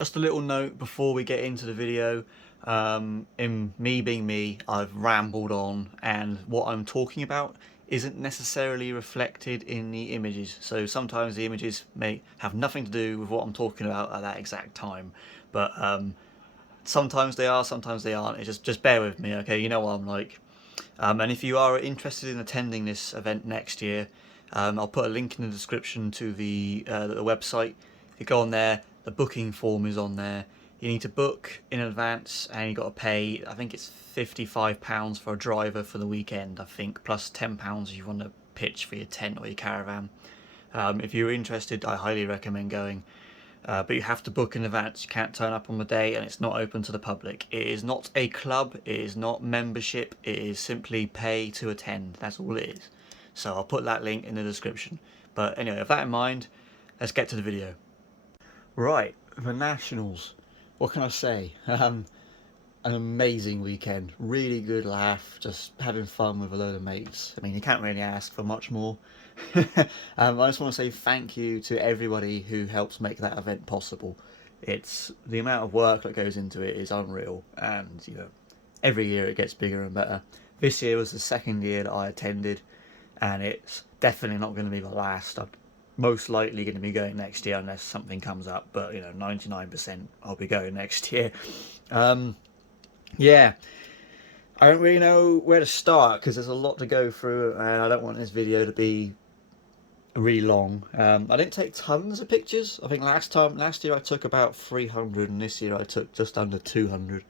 Just a little note before we get into the video. In me being me, I've rambled on, and what I'm talking about isn't necessarily reflected in the images. So sometimes the images may have nothing to do with what I'm talking about at that exact time. But sometimes they are, sometimes they aren't. It's just bear with me, okay? You know what I'm like. And if you are interested in attending this event next year, I'll put a link in the description to the website. If you go on there, the booking form is on there. You need to book in advance, and you got to pay. I think it's £55 for a driver for the weekend. I think plus £10 if you want to pitch for your tent or your caravan. If you're interested, I highly recommend going. But you have to book in advance. You can't turn up on the day, and it's not open to the public. It is not a club. It is not membership. It is simply pay to attend. That's all it is. So I'll put that link in the description. But anyway, with that in mind, let's get to the video. Right, the Nationals. What can I say? An amazing weekend. Really good laugh. Just having fun with a load of mates. I mean, you can't really ask for much more. I just want to say thank you to everybody who helps make that event possible. It's the amount of work that goes into it is unreal, and every year it gets bigger and better. This year was the second year that I attended, and it's definitely not going to be the last. I'm most likely going to be going next year unless something comes up, but 99% I'll be going next year. Yeah, I don't really know where to start because there's a lot to go through, and I don't want this video to be really long. I didn't take tons of pictures. I think last year I took about 300, and this year I took just under 200.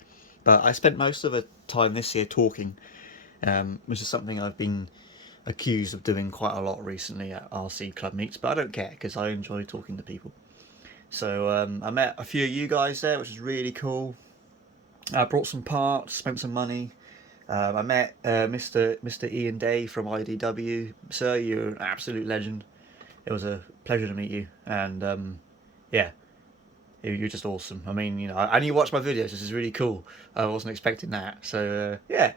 But I spent most of the time this year talking, which is something I've been accused of doing quite a lot recently at RC club meets, but I don't care because I enjoy talking to people. So I met a few of you guys there, which was really cool. I brought some parts, spent some money. I met Mr. Ian Day from IDW. Sir, you're an absolute legend. It was a pleasure to meet you, and yeah, you're just awesome. I mean, and you watch my videos. This is really cool. I wasn't expecting that. So yeah,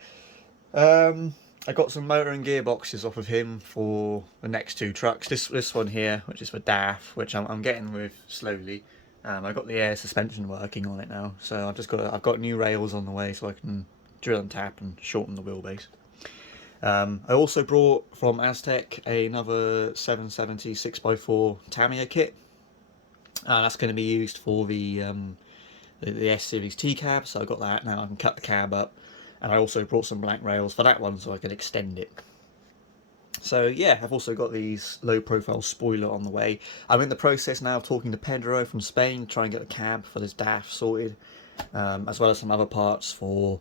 I got some motor and gearboxes off of him for the next two trucks. This one here, which is for DAF, which I'm getting with slowly. I got the air suspension working on it now, so I've got new rails on the way, so I can drill and tap and shorten the wheelbase. I also brought from Aztec another 770 6x4 Tamiya kit. That's going to be used for the S Series T cab, so I got that now. I can cut the cab up, and I also brought some blank rails for that one so I can extend it. So yeah, I've also got these low-profile spoiler on the way. I'm in the process now of talking to Pedro from Spain to try and get the cab for this DAF sorted, as well as some other parts for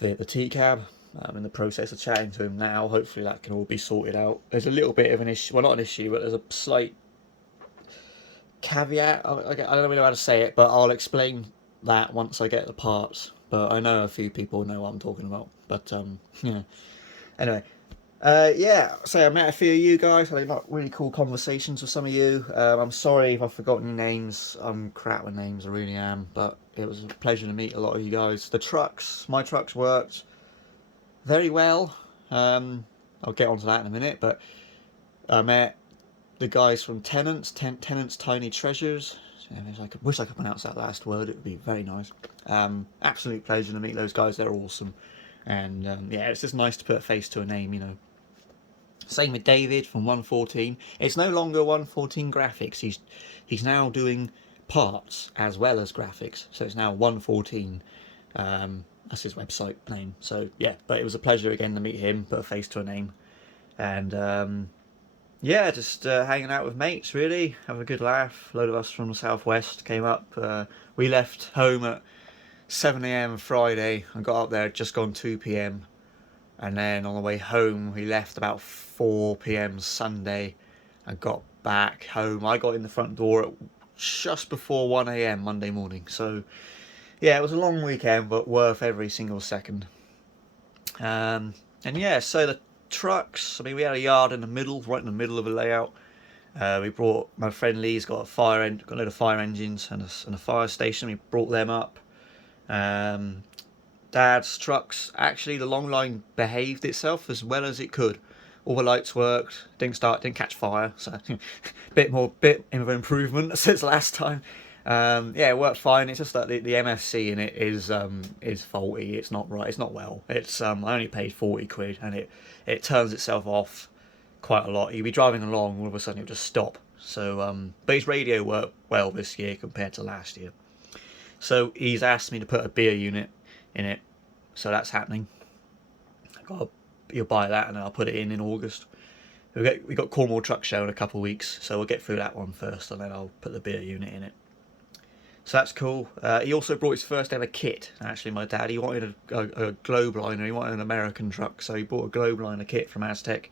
the T cab. I'm in the process of chatting to him now. Hopefully that can all be sorted out. There's a little bit of an issue, well, not an issue, but there's a slight caveat. I don't really know how to say it, but I'll explain that once I get the parts. But I know a few people know what I'm talking about. But yeah. Anyway, yeah. So I met a few of you guys. I had really cool conversations with some of you. I'm sorry if I've forgotten your names. I'm crap with names. I really am. But it was a pleasure to meet a lot of you guys. My trucks worked very well. I'll get onto that in a minute. But I met the guys from Tennant's Tiny Treasures. I wish I could pronounce that last word. It would be very nice. Absolute pleasure to meet those guys. They're awesome, and yeah, it's just nice to put a face to a name. Same with David from 114. It's no longer 114 Graphics. He's now doing parts as well as graphics. So it's now 114. That's his website name. So yeah, but it was a pleasure again to meet him, put a face to a name, and yeah, just hanging out with mates, really. Have a good laugh. A load of us from the southwest came up. We left home at 7 a.m. Friday and got up there at just gone 2 p.m. And then on the way home, we left about 4 p.m. Sunday and got back home. I got in the front door at just before 1 a.m. Monday morning. So, yeah, it was a long weekend, but worth every single second. And yeah, so the trucks, I mean, we had a yard in the middle, right in the middle of the layout. We brought, my friend Lee's got got a load of fire engines and a fire station. We brought them up. Dad's trucks, actually the long line behaved itself as well as it could. All the lights worked, didn't catch fire, so bit of an improvement since last time. Yeah, it worked fine. It's just that the MFC in it is faulty. It's not right. It's not well. It's I only paid 40 quid, and it turns itself off quite a lot. You'll be driving along, all of a sudden it'll just stop. So but his radio worked well this year compared to last year. So he's asked me to put a beer unit in it. So that's happening. You'll buy that, and then I'll put it in August. We got Cornwall Truck Show in a couple of weeks, so we'll get through that one first, and then I'll put the beer unit in it. So that's cool. He also brought his first ever kit. Actually, my dad, he wanted a Globeliner. He wanted an American truck, so he bought a Globeliner kit from Aztec.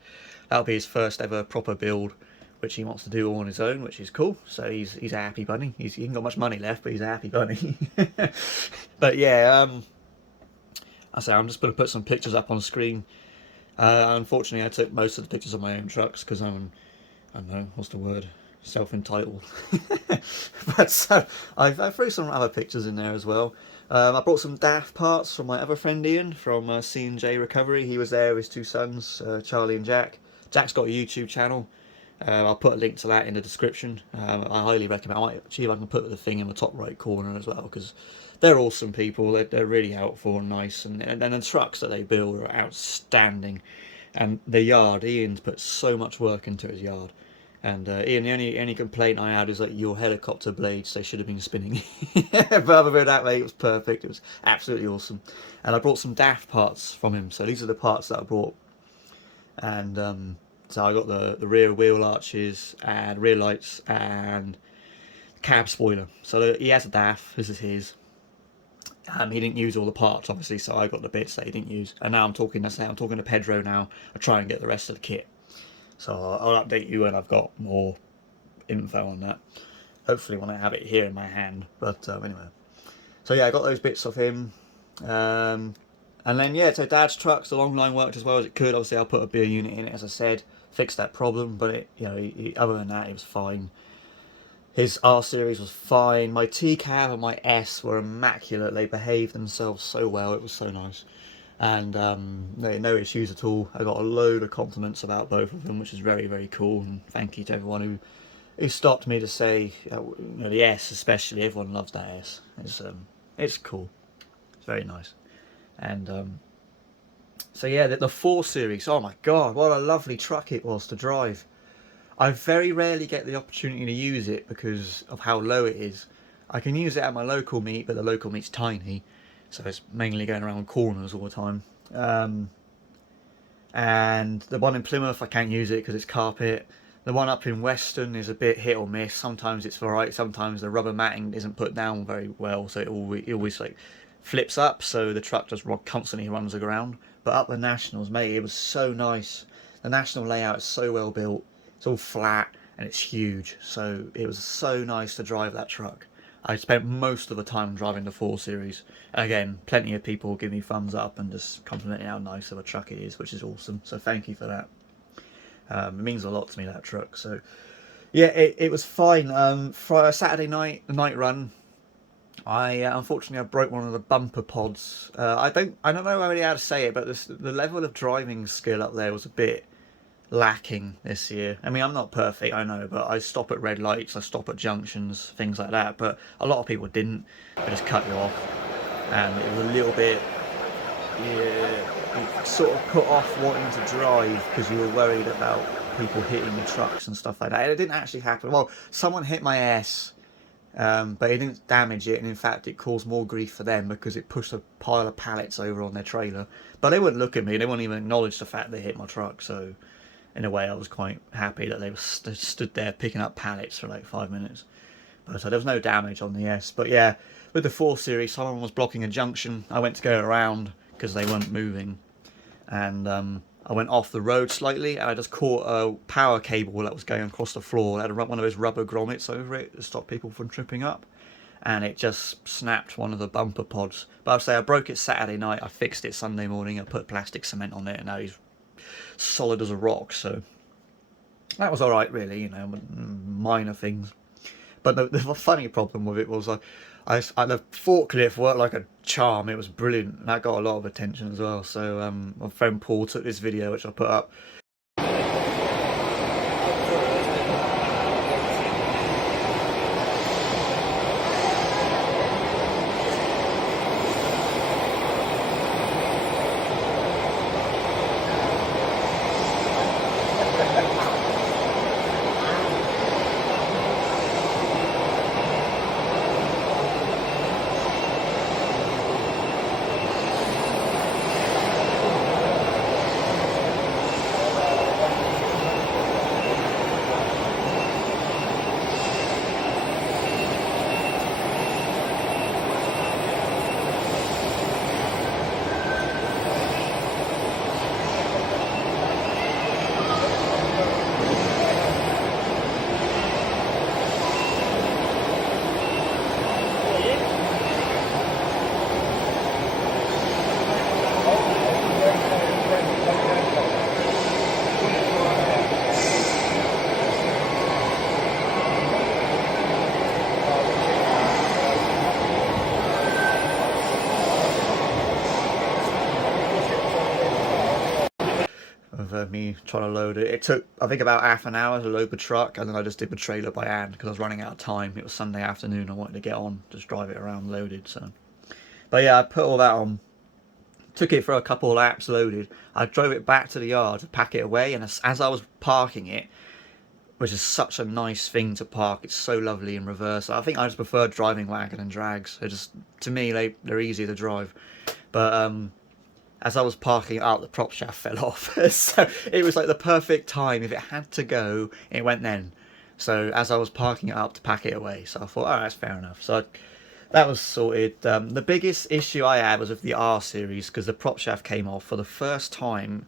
That'll be his first ever proper build, which he wants to do all on his own, which is cool. So he's a happy bunny. He ain't got much money left, but he's a happy bunny. But yeah, I'm just going to put some pictures up on screen. Unfortunately, I took most of the pictures of my own trucks because I don't know, what's the word? Self-entitled. But I threw some other pictures in there as well. I brought some DAF parts from my other friend Ian from C&J Recovery. He was there with his two sons, Charlie and Jack. Jack's got a YouTube channel. I'll put a link to that in the description. I highly recommend. I might see if I can put the thing in the top right corner as well, because they're awesome people. They're really helpful and nice, and the trucks that they build are outstanding. And the yard, Ian's put so much work into his yard. And Ian, the only complaint I had is that your helicopter blades, they should have been spinning. But other than that, mate, it was perfect. It was absolutely awesome. And I brought some DAF parts from him. So these are the parts that I brought. And so I got the rear wheel arches and rear lights and cab spoiler. So he has a DAF. This is his. He didn't use all the parts, obviously, so I got the bits that he didn't use. And now I'm talking to Pedro now. I'll try and get the rest of the kit. So I'll update you when I've got more info on that. Hopefully when I have it here in my hand. But anyway. So yeah, I got those bits of him. And then yeah, so Dad's trucks, the long line worked as well as it could. Obviously I'll put a beer unit in it, as I said. Fixed that problem, but other than that, it was fine. His R series was fine. My T-Cab and my S were immaculate. They behaved themselves so well. It was so nice. And no issues at all. I got a load of compliments about both of them, which is very, very cool. And thank you to everyone who stopped me to say, the S especially. Everyone loves that S. It's cool. It's very nice. And so yeah, the 4 Series. Oh my God, what a lovely truck it was to drive. I very rarely get the opportunity to use it because of how low it is. I can use it at my local meet, but the local meet's tiny. So it's mainly going around corners all the time. And the one in Plymouth, I can't use it because it's carpet. The one up in Weston is a bit hit or miss. Sometimes it's alright, sometimes the rubber matting isn't put down very well, so it always like flips up, so the truck just constantly runs aground. But up the Nationals, mate, it was so nice. The National layout is so well built. It's all flat and it's huge, so it was so nice to drive that truck. I spent most of the time driving the 4 Series. Again, plenty of people give me thumbs up and just complimenting how nice of a truck it is, which is awesome. So thank you for that. It means a lot to me, that truck. So yeah, it was fine. For Saturday night, the night run, unfortunately I broke one of the bumper pods. I don't know really how to say it, but the level of driving skill up there was a bit lacking this year. I mean, I'm not perfect, I know, but I stop at red lights, I stop at junctions, things like that, but a lot of people didn't. They just cut you off, and it was a little bit, you sort of put off wanting to drive because you were worried about people hitting the trucks and stuff like that. It didn't actually happen. Well, someone hit my S, but it didn't damage it, and in fact it caused more grief for them because it pushed a pile of pallets over on their trailer. But they wouldn't look at me, they wouldn't even acknowledge the fact they hit my truck, so in a way I was quite happy that they were stood there picking up pallets for like 5 minutes. But there was no damage on the S. But yeah, with the 4 Series, someone was blocking a junction. I went to go around because they weren't moving, and I went off the road slightly, and I just caught a power cable that was going across the floor. It had one of those rubber grommets over it to stop people from tripping up, and it just snapped one of the bumper pods. But I'll say I broke it Saturday night, I fixed it Sunday morning, I put plastic cement on it, and now he's solid as a rock. So that was alright, really, minor things. But the funny problem with it was the forklift worked like a charm. It was brilliant, and that got a lot of attention as well. So my friend Paul took this video, which I put up. of me trying to load it. It took, I think, about half an hour to load the truck, and then I just did the trailer by hand because I was running out of time. It was Sunday afternoon. I wanted to get on, just drive it around loaded. So, but yeah, I put all that on. Took it for a couple of laps loaded. I drove it back to the yard to pack it away, and as I was parking it, which is such a nice thing to park, it's so lovely in reverse. I think I just prefer driving wagon and drags. They're just, to me, they're easier to drive. But as I was parking it out, the prop shaft fell off. So it was like the perfect time. If it had to go, it went then. So as I was parking it up to pack it away, so I thought, all right, that's fair enough. So that was sorted. The biggest issue I had was with the R series, because the prop shaft came off for the first time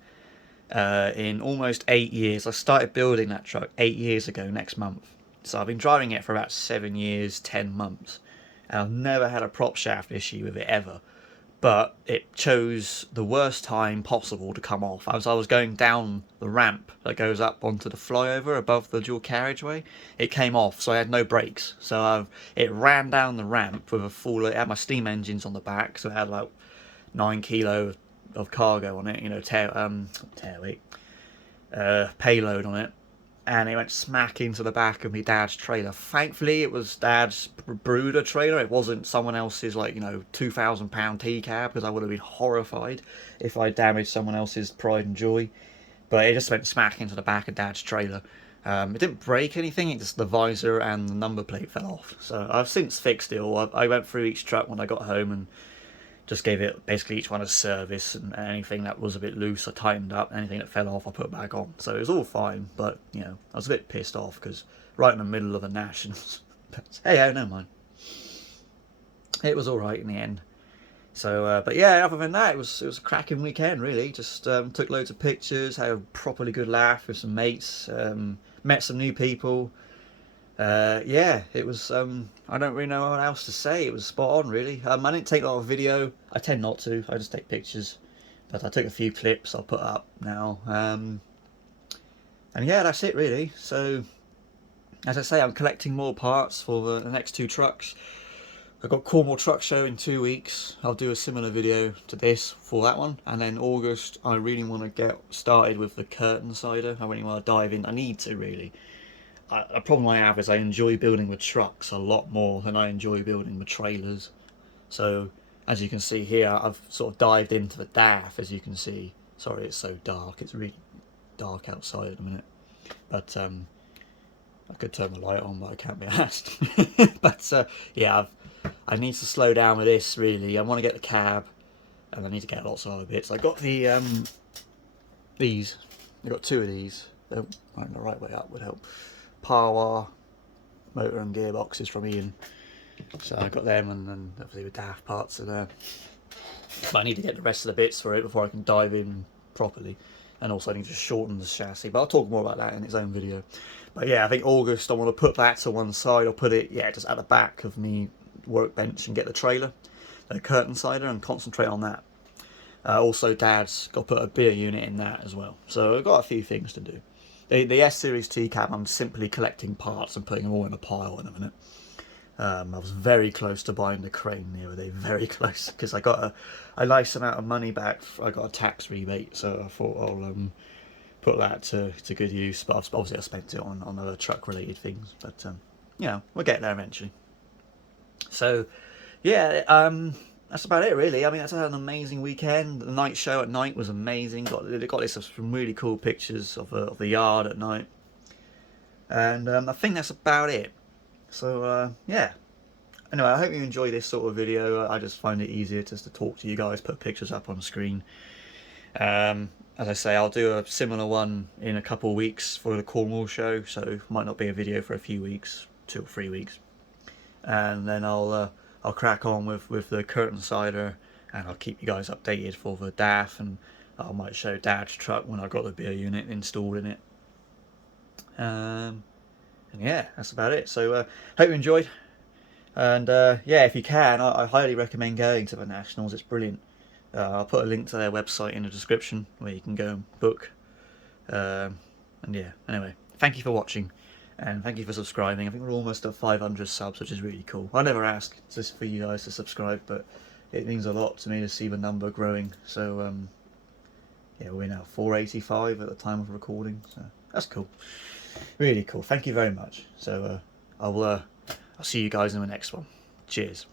in almost 8 years. I started building that truck 8 years ago next month. So I've been driving it for about 7 years, 10 months. And I've never had a prop shaft issue with it ever. But it chose the worst time possible to come off. As I was going down the ramp that goes up onto the flyover above the dual carriageway, it came off, so I had no brakes. So it ran down the ramp with a full, it had my steam engines on the back, so it had like 9 kilo of cargo on it, you know, payload on it. And it went smack into the back of my dad's trailer. Thankfully, it was dad's brooder trailer. It wasn't someone else's, like, you know, 2,000 pound T-cab, because I would have been horrified if I damaged someone else's pride and joy. But it just went smack into the back of dad's trailer. It didn't break anything, it just, the visor and the number plate fell off. So I've since fixed it all. I went through each truck when I got home and just gave it basically each one a service, and anything that was a bit loose I tightened up, anything that fell off I put back on. So it was all fine, but you know, I was a bit pissed off because right in the middle of the Nationals. But hey, oh, never mind. It was all right in the end. So, but yeah, other than that, it was a cracking weekend really. Just took loads of pictures, had a properly good laugh with some mates, met some new people. Yeah, it was, I don't really know what else to say. It was spot on, really. I didn't take a lot of video. I tend not to. I just take pictures. But I took a few clips I'll put up now. And yeah, that's it, really. So, as I say, I'm collecting more parts for the next 2 trucks. I've got Cornwall Truck Show in 2 weeks. I'll do a similar video to this for that one. And then August, I really want to get started with the curtain sider. I really want to dive in. I need to, really. A problem I have is I enjoy building with trucks a lot more than I enjoy building with trailers. So as you can see here, I've sort of dived into the DAF, as you can see. Sorry it's so dark, it's really dark outside at the minute. But I could turn the light on, but I can't be asked. But yeah, I need to slow down with this really. I want to get the cab, and I need to get lots of other bits. I got the these. I got 2 of these. They're right, the right way up would help. Parwa motor and gearboxes from Ian, so I got them, and then obviously the DAF parts are there. But I need to get the rest of the bits for it before I can dive in properly, and also I need to shorten the chassis, but I'll talk more about that in its own video. But yeah, I think August I want to put that to one side, or put it, yeah, just at the back of me workbench, and get the trailer, the curtain sider, and concentrate on that. Also Dad's got to put a beer unit in that as well, so I've got a few things to do. The S-Series T-cab, I'm simply collecting parts and putting them all in a pile in a minute. I was very close to buying the crane the other day, very close, because I got a nice amount of money back. I got a tax rebate, so I thought I'll put that to good use. But obviously I spent it on other truck-related things. But you know, we'll get there eventually. So yeah, that's about it really. I mean, that's an amazing weekend. The night show at night was amazing. Got this some really cool pictures of the yard at night, and I think that's about it. So yeah. Anyway, I hope you enjoy this sort of video. I just find it easier just to talk to you guys, put pictures up on the screen. As I say, I'll do a similar one in a couple of weeks for the Cornwall show, so might not be a video for a few weeks, 2 or 3 weeks, and then I'll crack on with the curtain sider, and I'll keep you guys updated for the DAF, and I might show Dad's truck when I've got the beer unit installed in it. And yeah, that's about it. So hope you enjoyed, and yeah, if you can, I highly recommend going to the Nationals. It's brilliant. I'll put a link to their website in the description where you can go and book. And yeah, anyway, thank you for watching. And thank you for subscribing. I think we're almost at 500 subs, which is really cool. I never ask just for you guys to subscribe, but it means a lot to me to see the number growing. So yeah, we're now 485 at the time of recording, so that's cool. Really cool. Thank you very much. So I'll see you guys in the next one. Cheers.